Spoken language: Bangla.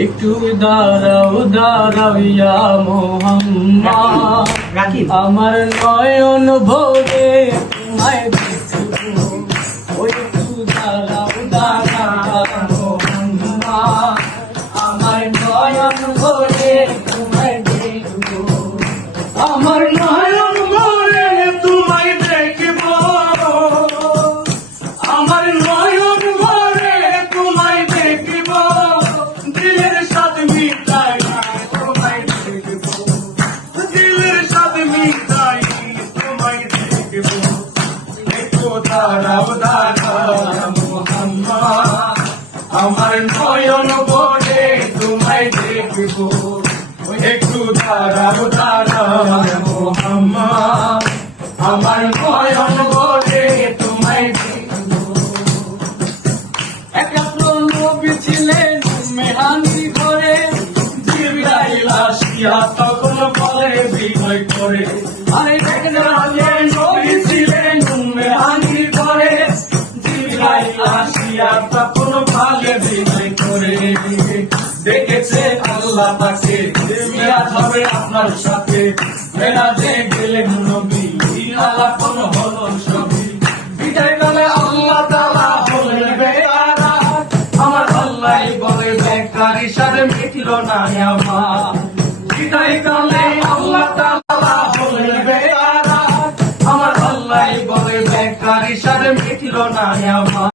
একটু দাঁড়াও দাঁড়াও ইয়া মোহাম্মদ, আমার নয়ন ভরে তোমায় দেখবো। ওই একটু দাঁড়াও দাঁড়াও মোহাম্মদ, আমার নয়ন ভরে তোমায় দেখবো। আমার নয়ন ভরে তোমায় দেখবো, আমার নয়ন ভরে তোমায় দেখবো। দিলের সাথ মিটাই তোমায় দেখবো, দিলের সাথ মিটাই তোমায় দেখবো। একটু দাঁড়াও দাঁড়াও মোহাম্মদ, আমার নয়ন ভরে তোমায় দেখবো। একটু দাঁড়াও দাঁড়াও মোহাম্মদ, আমার নয়ন ভরে তোমায় দেখবো। একমাত্র নবী ছিলেন মেহানি ঘরে, জিবরাইল আসিয়া তখন বলে বিনয় করে। আরে নবী ছিলেন মেহানি ঘরে, জিবরাইল আসিয়া তখন বলে বিনয় করে। দেখেছে আল্লাহ তাকে মেরাজ হবে আপনার সাথে, মেরাজে গেলেন নবী আলাপন হলো সবই। বিদায় কালে আল্লাহ তাআলা বলেন বেয়ারাত, আমার আল্লাহ বলে বেকারি সাথে মিটল না আমার। বিদায় কালে আল্লাহ তাআলা